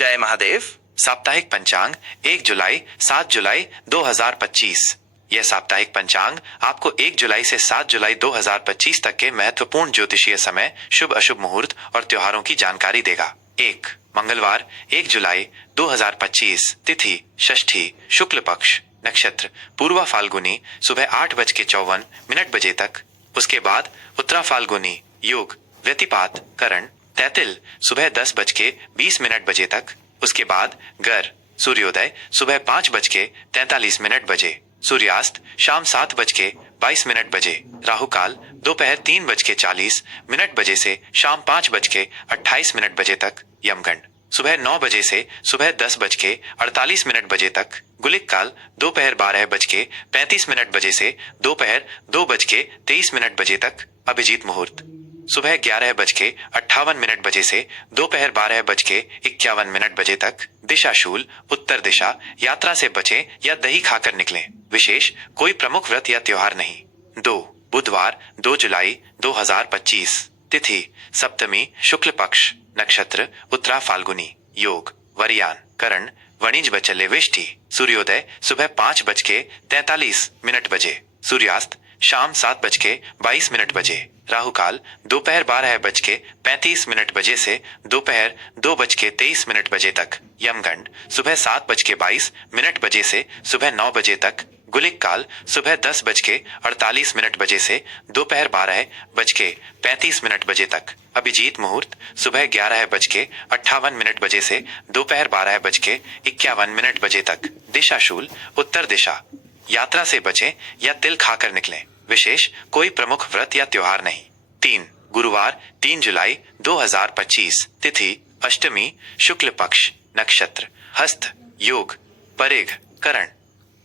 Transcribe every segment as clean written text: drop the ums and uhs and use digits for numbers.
जय महादेव। साप्ताहिक पंचांग 1 जुलाई 7 जुलाई 2025। यह साप्ताहिक पंचांग आपको 1 जुलाई से 7 जुलाई 2025 तक के महत्वपूर्ण ज्योतिषीय समय, शुभ अशुभ मुहूर्त और त्योहारों की जानकारी देगा। 1 मंगलवार 1 जुलाई 2025, तिथि षष्ठी, शुक्ल पक्ष, नक्षत्र पूर्वा फाल्गुनी सुबह 8:54 बजे तक। उसके बाद उत्तरा फाल्गुनी, योग व्यतिपात करण तैतिल सुबह 10:20 बजे तक। उसके बाद गर सूर्योदय सुबह 5:43 बजे, सूर्यास्त शाम 7:22 बजे, राहु काल दोपहर 3:40 बजे से शाम 5:28 बजे तक, यमगंड सुबह 9 बजे से सुबह 10:48 बजे तक, गुलिक काल दोपहर 12:35 बजे से दोपहर 2:23 बजे तक, अभिजीत मुहूर्त सुबह 11:58 बजे से दोपहर 12:51 बजे तक, दिशा शूल उत्तर दिशा, यात्रा से बचें या दही खाकर निकलें, विशेष कोई प्रमुख व्रत या त्योहार नहीं। 2 बुधवार 2 जुलाई 2025, तिथि सप्तमी, शुक्ल पक्ष, नक्षत्र उत्तरा फाल्गुनी, योग वरियान करण वणिज बचले वेष्टि, सूर्योदय सुबह 5:43 बजे, सूर्यास्त शाम 7:22 बजे, राहु काल दोपहर 12:35 बजे से दोपहर 2:23 बजे तक, यमगंड सुबह 7:22 बजे से सुबह 9 बजे तक, गुलिक काल सुबह 10:48 बजे से दोपहर 12:35 बजे तक, अभिजीत मुहूर्त सुबह 11:58 बजे से दोपहर 12:51 बजे तक, दिशा शूल उत्तर दिशा, यात्रा से बचें या तिल खाकर निकलें, विशेष कोई प्रमुख व्रत या त्योहार नहीं। 3 गुरुवार 3 जुलाई 2025, तिथि अष्टमी, शुक्ल पक्ष, नक्षत्र हस्त, योग परेघ करण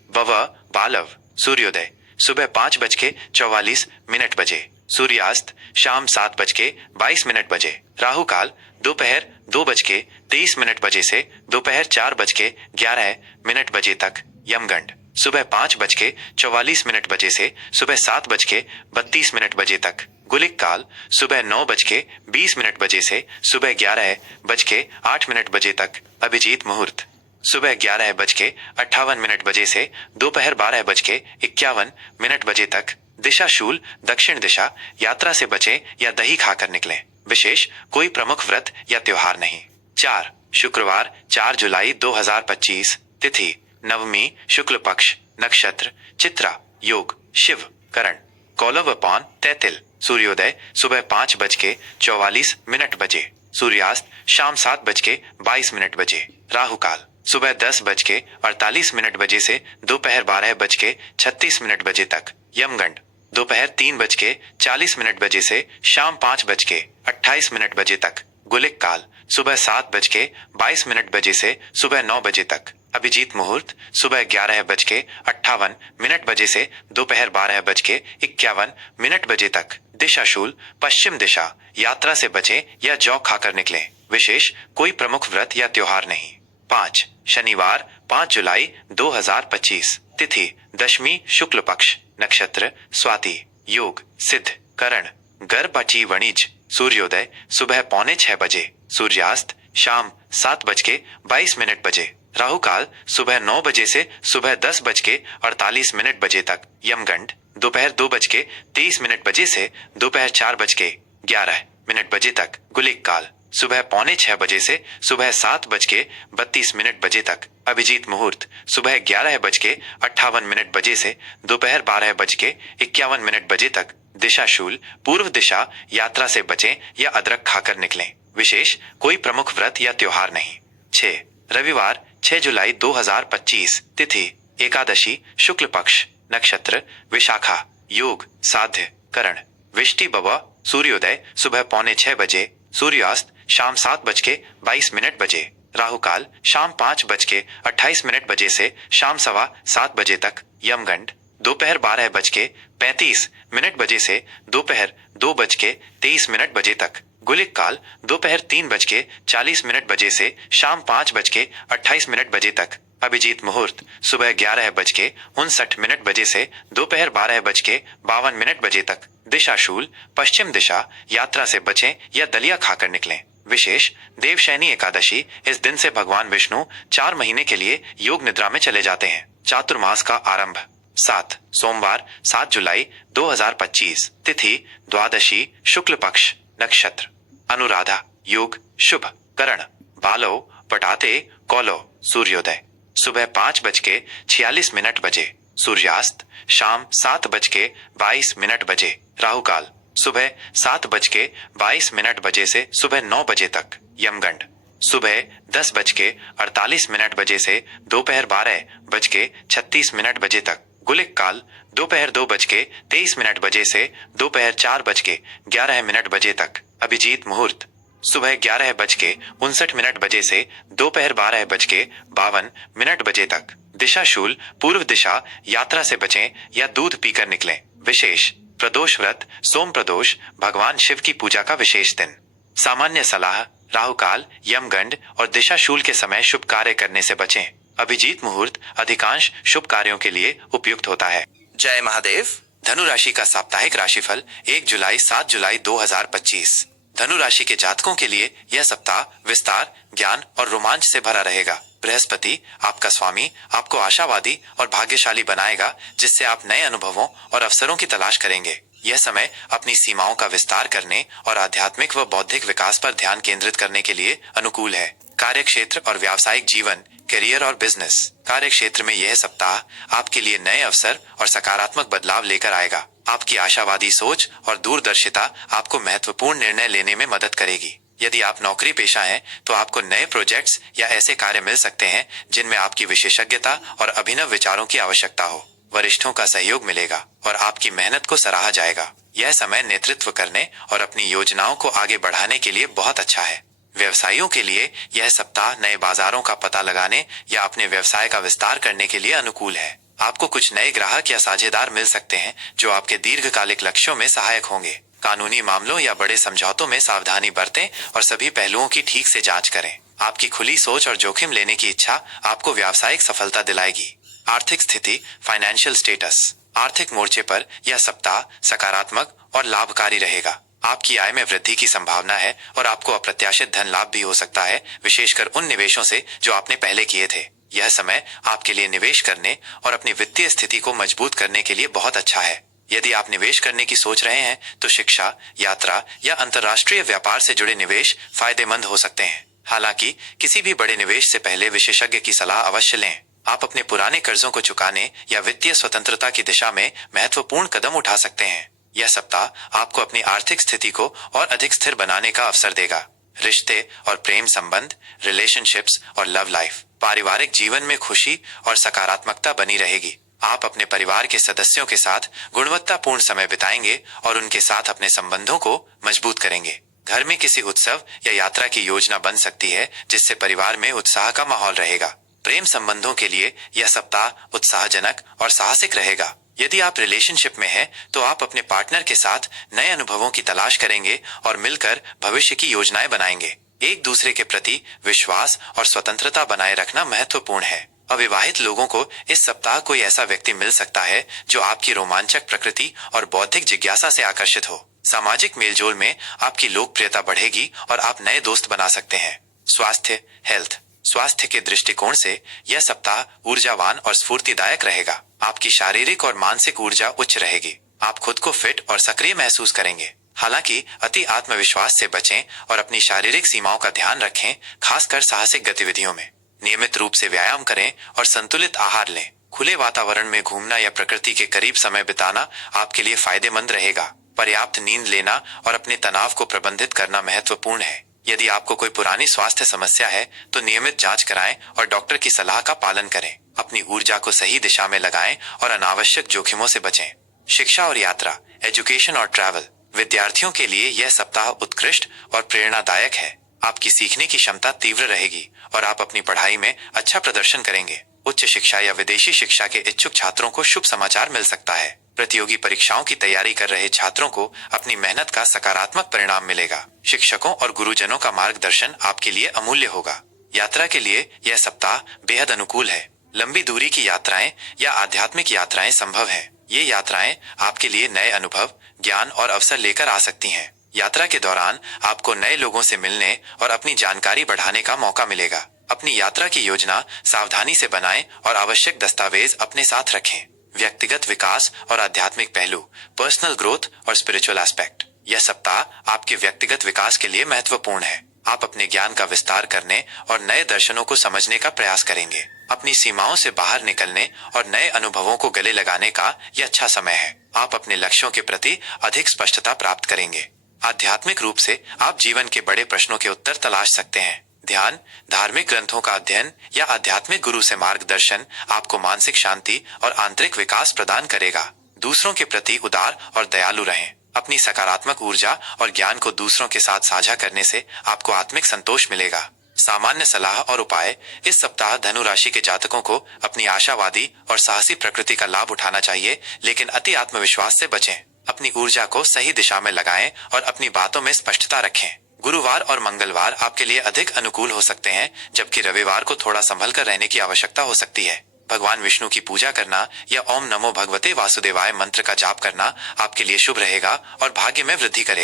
वव बालव, सूर्योदय सुबह 5:44 बजे, सूर्यास्त शाम 7:22 बजे, राहु काल दोपहर 2:23 बजे से दोपहर 4:11 बजे तक, यमगंड सुबह 5:44 बजे से सुबह 7:32 बजे तक, गुलिक काल सुबह 9:20 बजे से सुबह 11:08 बजे तक, अभिजीत मुहूर्त सुबह 11:58 बजे से दोपहर 12:51 बजे तक, दिशा शूल दक्षिण दिशा, यात्रा से बचें या दही खाकर निकलें, विशेष कोई प्रमुख व्रत या त्योहार नहीं। 4 शुक्रवार 4 जुलाई 2025, तिथि नवमी, शुक्ल पक्ष, नक्षत्र चित्रा, योग शिव करण कौलव पौन तैतिल, सूर्योदय सुबह 5:44 बजे, सूर्यास्त शाम 7:22 बजे, राहु काल सुबह 10:48 बजे से दोपहर 12:36 बजे तक, यमगंड दोपहर 3:40 बजे से शाम 5:28 बजे तक, गुलिक काल सुबह 7:22 बजे से सुबह 9 बजे तक, अभिजीत मुहूर्त सुबह 11:58 बजे से दोपहर 12:51 बजे तक, दिशा शूल पश्चिम दिशा, यात्रा से बचें या जौ खाकर निकलें, विशेष कोई प्रमुख व्रत या त्योहार नहीं। 5 शनिवार 5 जुलाई 2025, तिथि दशमी, शुक्ल पक्ष, नक्षत्र स्वाति, योग सिद्ध करण गर्भची वणिज, सूर्योदय सुबह 5:45 बजे, सूर्यास्त शाम 7:22 बजे, राहु काल सुबह 9 बजे से सुबह 10:48 बजे तक, यमगंड दोपहर 2:23 बजे से दोपहर 4:11 बजे तक, गुलिक काल सुबह 5:45 बजे से सुबह 7:32 बजे तक, अभिजीत मुहूर्त सुबह 11:58 बजे से दोपहर 12:51 बजे तक, दिशा शूल पूर्व दिशा, यात्रा से बचें या अदरक खाकर निकलें, विशेष कोई प्रमुख व्रत या त्योहार नहीं। 6 रविवार 6 जुलाई 2025, तिथि एकादशी, शुक्ल पक्ष, नक्षत्र विशाखा, योग साध्य करण विष्टि बवा, सूर्योदय सुबह 5:45 बजे, सूर्यास्त शाम 7:22 बजे, राहु काल शाम 5:28 बजे से शाम 7:15 बजे तक, यमगंड दोपहर 12:35 बजे से दोपहर 2:23 बजे तक, गुलिक काल दोपहर 3:40 बजे से शाम 5:28 बजे तक, अभिजीत मुहूर्त सुबह 11:59 बजे से दोपहर 12:52 बजे तक, दिशा शूल पश्चिम दिशा, यात्रा से बचें या दलिया खाकर निकलें, विशेष देवशयनी एकादशी, इस दिन से भगवान विष्णु 4 महीने के लिए योग निद्रा में चले जाते हैं। चातुर्मास का आरंभ 7 सोमवार 7 जुलाई 2025, तिथि द्वादशी, शुक्ल पक्ष, नक्षत्र अनुराधा, योग शुभ, करण बालो पटाते कौलो, सूर्योदय सुबह 5:46 बजे, सूर्यास्त शाम 7:22 बजे, राहु काल सुबह 7:22 बजे से सुबह 9 बजे तक, यमगंड सुबह 10:48 बजे से दोपहर 12:36 बजे तक, गुलिक काल दोपहर 2:23 बजे से दोपहर 4:11 बजे तक, अभिजीत मुहूर्त सुबह 11:59 बजे से दोपहर 12:52 बजे तक, दिशा शूल पूर्व दिशा, यात्रा से बचें या दूध पीकर निकलें। विशेष प्रदोष व्रत, सोम प्रदोष, भगवान शिव की पूजा का विशेष दिन। सामान्य सलाह, राहु काल, यमगंड और दिशा शूल के समय शुभ कार्य करने से बचें। अभिजीत मुहूर्त अधिकांश शुभ कार्यों के लिए उपयुक्त होता है। जय महादेव। धनु राशि का साप्ताहिक राशिफल 1 जुलाई 7 जुलाई 2025। धनु राशि के जातकों के लिए यह सप्ताह विस्तार, ज्ञान और रोमांच से भरा रहेगा। बृहस्पति आपका स्वामी आपको आशावादी और भाग्यशाली बनाएगा, जिससे आप नए अनुभवों और अवसरों की तलाश करेंगे। यह समय अपनी सीमाओं का विस्तार करने और आध्यात्मिक व बौद्धिक विकास पर ध्यान केंद्रित करने के लिए अनुकूल है। कार्य क्षेत्र और व्यावसायिक जीवन, करियर और बिजनेस। कार्य क्षेत्र में यह सप्ताह आपके लिए नए अवसर और सकारात्मक बदलाव लेकर आएगा। आपकी आशावादी सोच और दूरदर्शिता आपको महत्वपूर्ण निर्णय लेने में मदद करेगी। यदि आप नौकरी पेशा हैं, तो आपको नए प्रोजेक्ट्स या ऐसे कार्य मिल सकते हैं जिनमें आपकी विशेषज्ञता और अभिनव विचारों की आवश्यकता हो। वरिष्ठों का सहयोग मिलेगा और आपकी मेहनत को सराहा जाएगा। यह समय नेतृत्व करने और अपनी योजनाओं को आगे बढ़ाने के लिए बहुत अच्छा है। व्यवसायियों के लिए यह सप्ताह नए बाजारों का पता लगाने या अपने व्यवसाय का विस्तार करने के लिए अनुकूल है। आपको कुछ नए ग्राहक या साझेदार मिल सकते हैं जो आपके दीर्घकालिक लक्ष्यों में सहायक होंगे। कानूनी मामलों या बड़े समझौतों में सावधानी बरतें और सभी पहलुओं की ठीक से जांच करें। आपकी खुली सोच और जोखिम लेने की इच्छा आपको व्यावसायिक सफलता दिलाएगी। आर्थिक स्थिति, फाइनेंशियल स्टेटस। आर्थिक मोर्चे पर यह सप्ताह सकारात्मक और लाभकारी रहेगा। आपकी आय में वृद्धि की संभावना है और आपको अप्रत्याशित धन लाभ भी हो सकता है, विशेषकर उन निवेशों से जो आपने पहले किए थे। यह समय आपके लिए निवेश करने और अपनी वित्तीय स्थिति को मजबूत करने के लिए बहुत अच्छा है। यदि आप निवेश करने की सोच रहे हैं, तो शिक्षा, यात्रा या अंतर्राष्ट्रीय व्यापार से जुड़े निवेश फायदेमंद हो सकते हैं। हालांकि किसी भी बड़े निवेश से पहले विशेषज्ञ की सलाह अवश्य लें। आप अपने पुराने कर्जों को चुकाने या वित्तीय स्वतंत्रता की दिशा में महत्वपूर्ण कदम उठा सकते हैं। यह सप्ताह आपको अपनी आर्थिक स्थिति को और अधिक स्थिर बनाने का अवसर देगा। रिश्ते और प्रेम संबंध, रिलेशनशिप्स और लव लाइफ। पारिवारिक जीवन में खुशी और सकारात्मकता बनी रहेगी। आप अपने परिवार के सदस्यों के साथ गुणवत्तापूर्ण समय बिताएंगे और उनके साथ अपने संबंधों को मजबूत करेंगे। घर में किसी उत्सव या यात्रा की योजना बन सकती है, जिससे परिवार में उत्साह का माहौल रहेगा। प्रेम संबंधों के लिए यह सप्ताह उत्साहजनक और साहसिक रहेगा। यदि आप रिलेशनशिप में हैं, तो आप अपने पार्टनर के साथ नए अनुभवों की तलाश करेंगे और मिलकर भविष्य की योजनाएं बनाएंगे। एक दूसरे के प्रति विश्वास और स्वतंत्रता बनाए रखना महत्वपूर्ण है। अविवाहित लोगों को इस सप्ताह कोई ऐसा व्यक्ति मिल सकता है जो आपकी रोमांचक प्रकृति और बौद्धिक जिज्ञासा से आकर्षित हो। सामाजिक मेलजोल में आपकी लोकप्रियता बढ़ेगी और आप नए दोस्त बना सकते हैं। स्वास्थ्य, हेल्थ। स्वास्थ्य के दृष्टिकोण से यह सप्ताह ऊर्जावान और स्फूर्तिदायक रहेगा। आपकी शारीरिक और मानसिक ऊर्जा उच्च रहेगी। आप खुद को फिट और सक्रिय महसूस करेंगे। हालांकि अति आत्मविश्वास से बचें और अपनी शारीरिक सीमाओं का ध्यान रखें, खासकर साहसिक गतिविधियों में। नियमित रूप से व्यायाम करें और संतुलित आहार लें। खुले वातावरण में घूमना या प्रकृति के करीब समय बिताना आपके लिए फायदेमंद रहेगा। पर्याप्त नींद लेना और अपने तनाव को प्रबंधित करना महत्वपूर्ण है। यदि आपको कोई पुरानी स्वास्थ्य समस्या है, तो नियमित जांच कराएं और डॉक्टर की सलाह का पालन करें। अपनी ऊर्जा को सही दिशा में लगाएं और अनावश्यक जोखिमों से बचें। शिक्षा और यात्रा, एजुकेशन और ट्रैवल। विद्यार्थियों के लिए यह सप्ताह उत्कृष्ट और प्रेरणादायक है। आपकी सीखने की क्षमता तीव्र रहेगी और आप अपनी पढ़ाई में अच्छा प्रदर्शन करेंगे। उच्च शिक्षा या विदेशी शिक्षा के इच्छुक छात्रों को शुभ समाचार मिल सकता है। प्रतियोगी परीक्षाओं की तैयारी कर रहे छात्रों को अपनी मेहनत का सकारात्मक परिणाम मिलेगा। शिक्षकों और गुरुजनों का मार्गदर्शन आपके लिए अमूल्य होगा। यात्रा के लिए यह सप्ताह बेहद अनुकूल है। लंबी दूरी की यात्राएं या आध्यात्मिक यात्राएं संभव हैं। ये यात्राएं आपके लिए नए अनुभव, ज्ञान और अवसर लेकर आ सकती हैं। यात्रा के दौरान आपको नए लोगों से मिलने और अपनी जानकारी बढ़ाने का मौका मिलेगा। अपनी यात्रा की योजना सावधानी से बनाएं और आवश्यक दस्तावेज अपने साथ रखें। व्यक्तिगत विकास और आध्यात्मिक पहलू, पर्सनल ग्रोथ और स्पिरिचुअल एस्पेक्ट। यह सप्ताह आपके व्यक्तिगत विकास के लिए महत्वपूर्ण है। आप अपने ज्ञान का विस्तार करने और नए दर्शनों को समझने का प्रयास करेंगे। अपनी सीमाओं से बाहर निकलने और नए अनुभवों को गले लगाने का यह अच्छा समय है। आप अपने लक्ष्यों के प्रति अधिक स्पष्टता प्राप्त करेंगे। आध्यात्मिक रूप से आप जीवन के बड़े प्रश्नों के उत्तर तलाश सकते हैं। ध्यान, धार्मिक ग्रंथों का अध्ययन या आध्यात्मिक गुरु से मार्गदर्शन आपको मानसिक शांति और आंतरिक विकास प्रदान करेगा। दूसरों के प्रति उदार और दयालु रहें। अपनी सकारात्मक ऊर्जा और ज्ञान को दूसरों के साथ साझा करने से आपको आत्मिक संतोष मिलेगा। सामान्य सलाह और उपाय। इस सप्ताह धनु राशि के जातकों को अपनी आशावादी और साहसी प्रकृति का लाभ उठाना चाहिए, लेकिन अति आत्मविश्वास से बचें। अपनी ऊर्जा को सही दिशा में लगाएं और अपनी बातों में स्पष्टता रखें। गुरुवार और मंगलवार आपके लिए अधिक अनुकूल हो सकते हैं, जबकि रविवार को थोड़ा संभल कर रहने की आवश्यकता हो सकती है। भगवान विष्णु की पूजा करना या ओम नमो भगवते वासुदेवाय मंत्र का जाप करना आपके लिए शुभ रहेगा और भाग्य में वृद्धि करेगा।